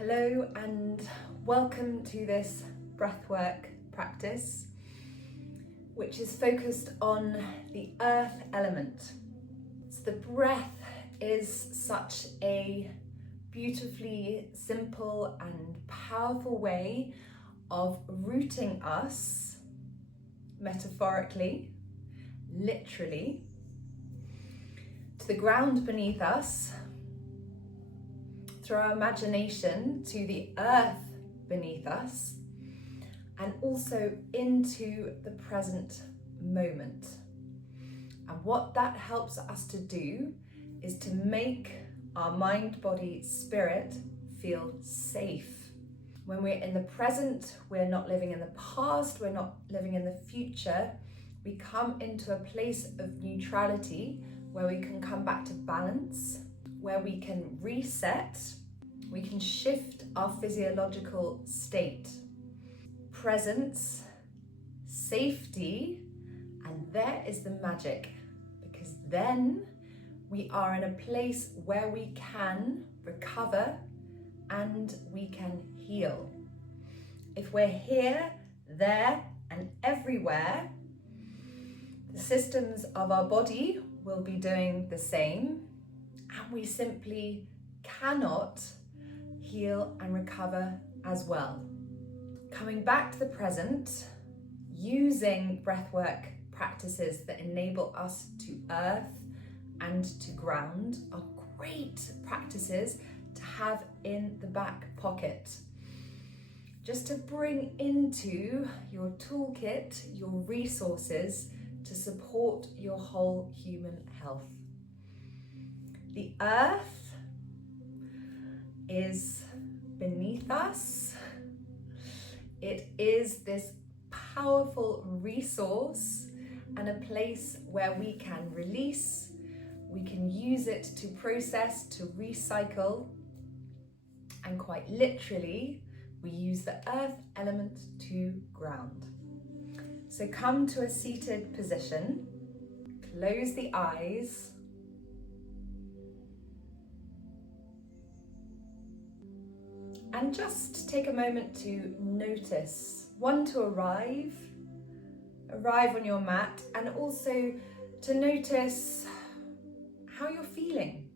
Hello and welcome to this breathwork practice, which is focused on the earth element. So the breath is such a beautifully simple and powerful way of rooting us, metaphorically, literally, to the ground beneath us, through our imagination to the earth beneath us, and also into the present moment. And what that helps us to do is to make our mind, body, spirit feel safe. When we're in the present, we're not living in the past, we're not living in the future. We come into a place of neutrality where we can come back to balance, where we can reset, we can shift our physiological state. Presence, safety, and there is the magic, because then we are in a place where we can recover and we can heal. If we're here, there, and everywhere, the systems of our body will be doing the same, and we simply cannot heal and recover as well. Coming back to the present, using breathwork practices that enable us to earth and to ground are great practices to have in the back pocket. Just to bring into your toolkit your resources to support your whole human health. The earth is beneath us. It is this powerful resource and a place where we can release, we can use it to process, to recycle, and quite literally, we use the earth element to ground. So come to a seated position, close the eyes, and just take a moment to notice, to arrive on your mat, and also to notice how you're feeling.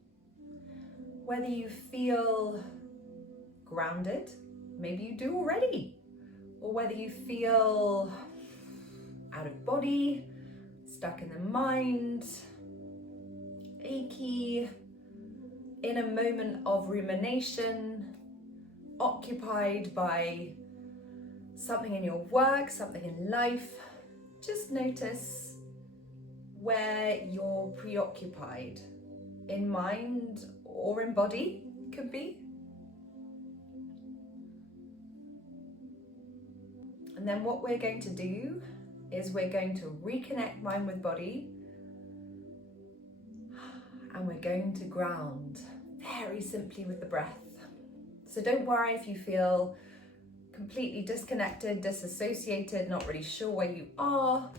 Whether you feel grounded, maybe you do already, or whether you feel out of body, stuck in the mind, achy, in a moment of rumination, occupied by something in your work, something in life. Just notice where you're preoccupied, in mind or in body, could be. And then what we're going to do is we're going to reconnect mind with body, and we're going to ground very simply with the breath. So don't worry if you feel completely disconnected, disassociated, not really sure where you are.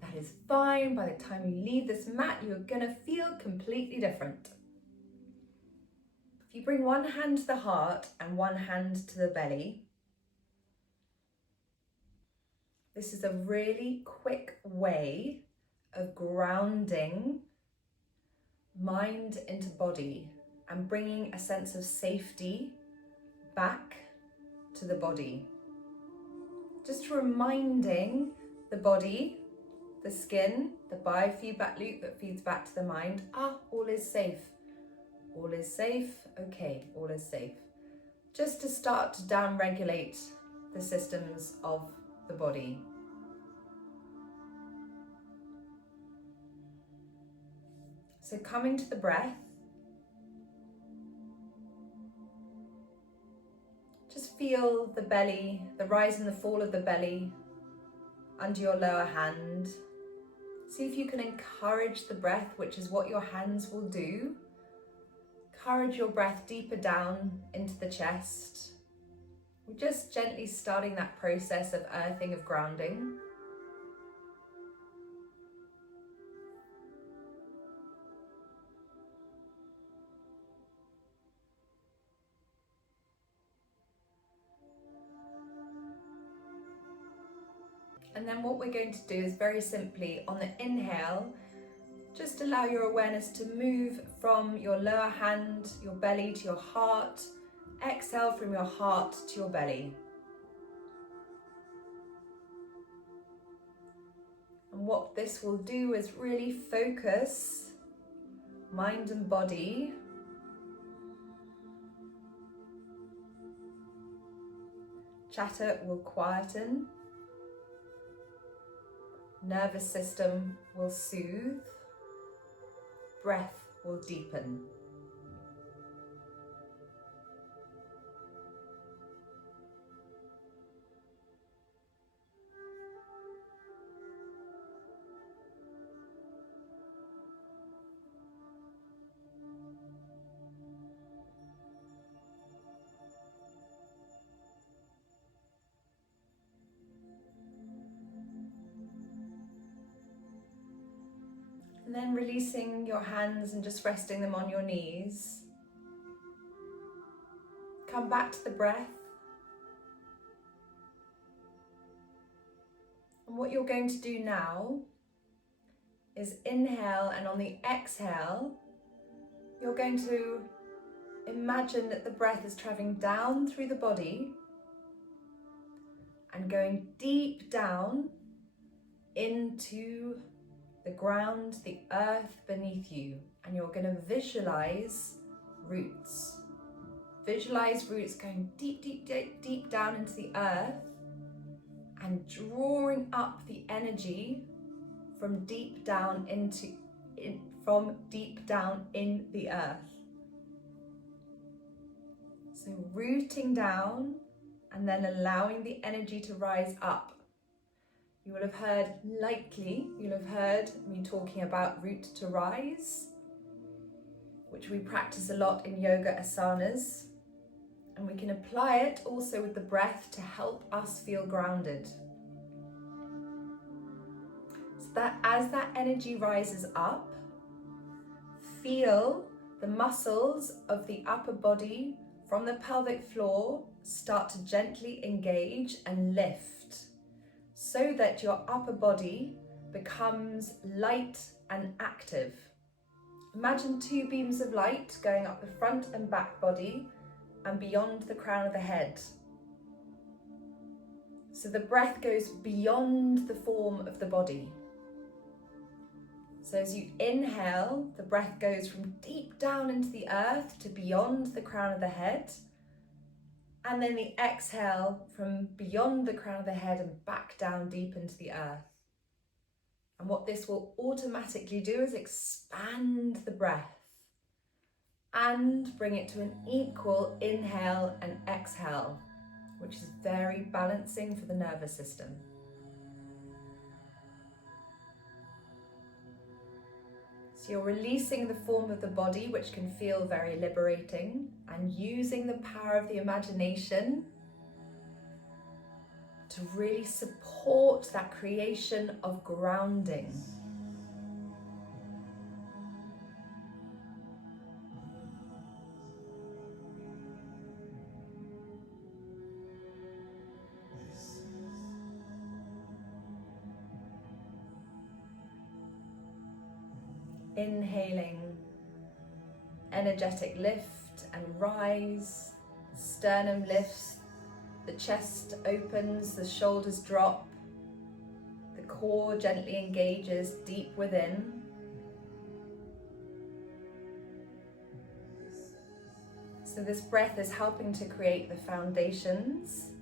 That is fine. By the time you leave this mat, you're going to feel completely different. If you bring one hand to the heart and one hand to the belly, this is a really quick way of grounding mind into body and bringing a sense of safety back to the body. Just reminding the body, the skin, the biofeedback loop that feeds back to the mind, all is safe. All is safe, okay, all is safe. Just to start to down-regulate the systems of the body. So coming to the breath, just feel the belly, the rise and the fall of the belly under your lower hand. See if you can encourage the breath, which is what your hands will do. Encourage your breath deeper down into the chest. We're just gently starting that process of earthing, of grounding. And then what we're going to do is very simply on the inhale, just allow your awareness to move from your lower hand, your belly to your heart. Exhale from your heart to your belly. And what this will do is really focus mind and body chatter will quieten, nervous system will soothe, breath will deepen. And then releasing your hands and just resting them on your knees. Come back to the breath. And what you're going to do now is inhale, and on the exhale, you're going to imagine that the breath is traveling down through the body and going deep down into the ground, the earth beneath you. And you're going to visualize roots. Visualize roots going deep, deep, deep, deep down into the earth and drawing up the energy from deep down in the earth. So rooting down and then allowing the energy to rise up. You'll have heard me talking about root to rise, which we practice a lot in yoga asanas. And we can apply it also with the breath to help us feel grounded. So that as that energy rises up, feel the muscles of the upper body from the pelvic floor start to gently engage and lift, so that your upper body becomes light and active. Imagine two beams of light going up the front and back body and beyond the crown of the head. So the breath goes beyond the form of the body. So as you inhale, the breath goes from deep down into the earth to beyond the crown of the head. And then the exhale from beyond the crown of the head and back down deep into the earth. And what this will automatically do is expand the breath and bring it to an equal inhale and exhale, which is very balancing for the nervous system. So you're releasing the form of the body, which can feel very liberating, and using the power of the imagination to really support that creation of grounding. Inhaling, energetic lift and rise, sternum lifts, the chest opens, the shoulders drop, the core gently engages deep within. So this breath is helping to create the foundations,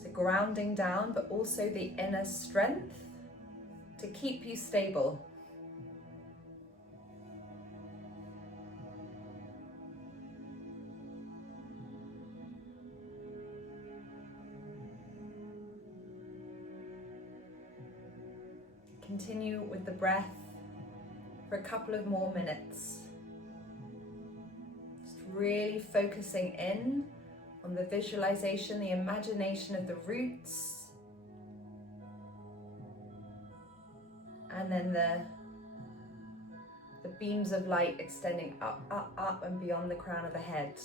so grounding down, but also the inner strength to keep you stable. Continue with the breath for a couple of more minutes. Just really focusing in on the visualization, the imagination of the roots, and then the beams of light extending up, up, up and beyond the crown of the head.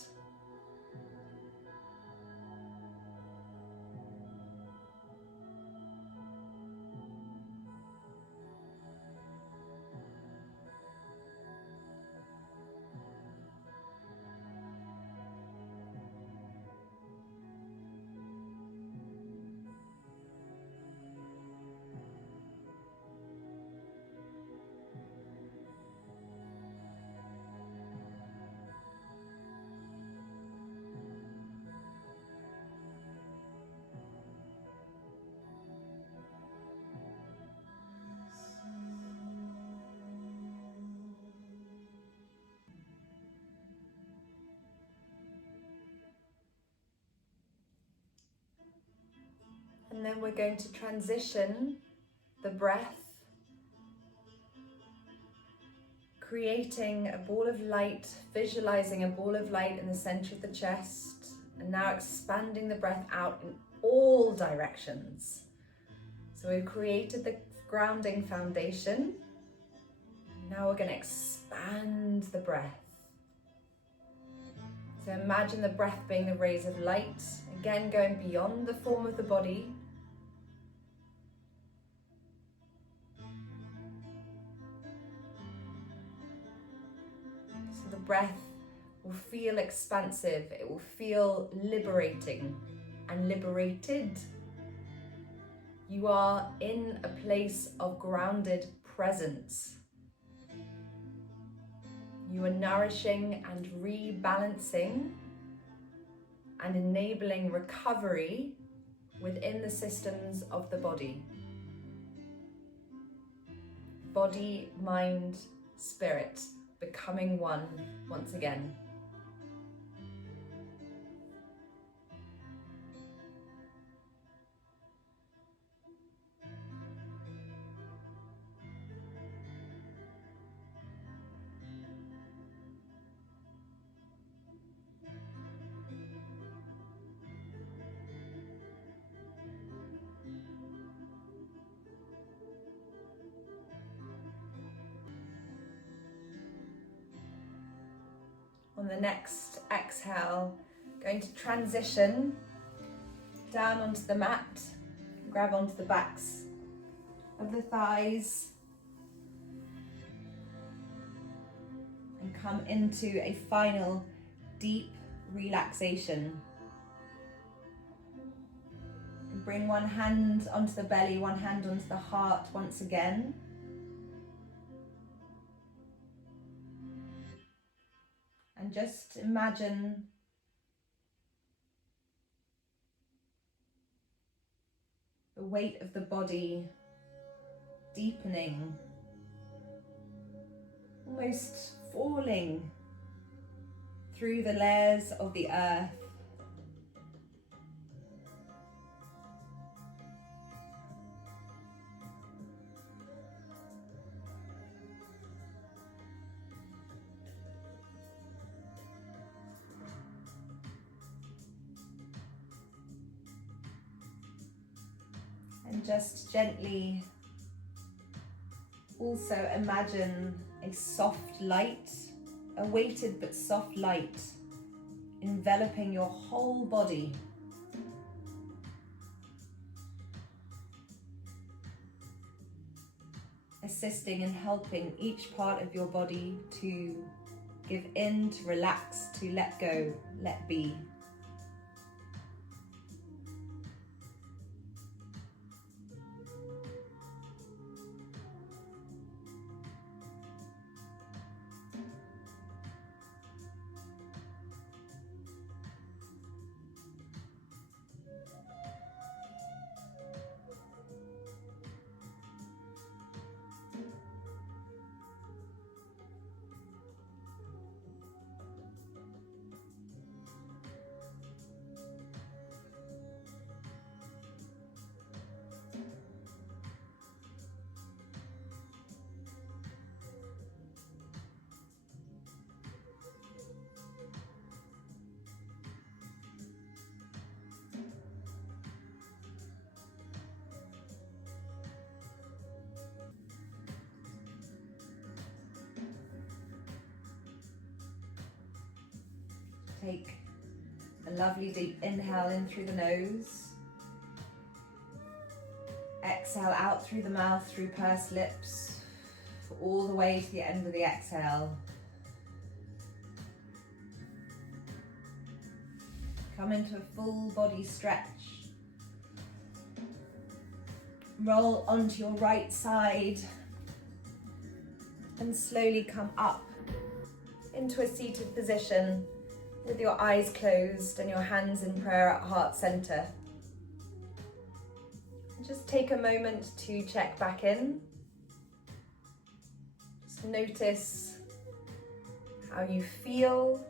And then we're going to transition the breath, creating a ball of light, visualizing a ball of light in the center of the chest, and now expanding the breath out in all directions. So we've created the grounding foundation. Now we're going to expand the breath. So imagine the breath being the rays of light, again going beyond the form of the body. So the breath will feel expansive, it will feel liberating and liberated. You are in a place of grounded presence. You are nourishing and rebalancing and enabling recovery within the systems of the body. Body, mind, spirit, becoming one once again. On the next exhale, going to transition down onto the mat, grab onto the backs of the thighs and come into a final deep relaxation. And bring one hand onto the belly, one hand onto the heart once again. And just imagine the weight of the body deepening, almost falling through the layers of the earth. And just gently also imagine a soft light, a weighted but soft light enveloping your whole body. Assisting and helping each part of your body to give in, to relax, to let go, let be. Take a lovely deep inhale in through the nose. Exhale out through the mouth, through pursed lips, all the way to the end of the exhale. Come into a full body stretch. Roll onto your right side and slowly come up into a seated position with your eyes closed and your hands in prayer at heart center. Just take a moment to check back in. Just notice how you feel.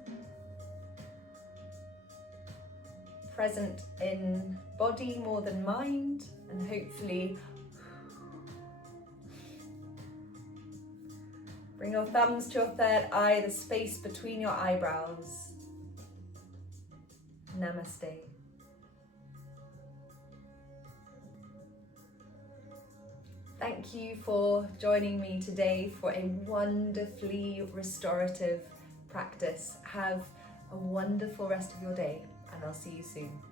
present in body more than mind, and hopefully bring your thumbs to your third eye, the space between your eyebrows. Namaste. Thank you for joining me today for a wonderfully restorative practice. Have a wonderful rest of your day, and I'll see you soon.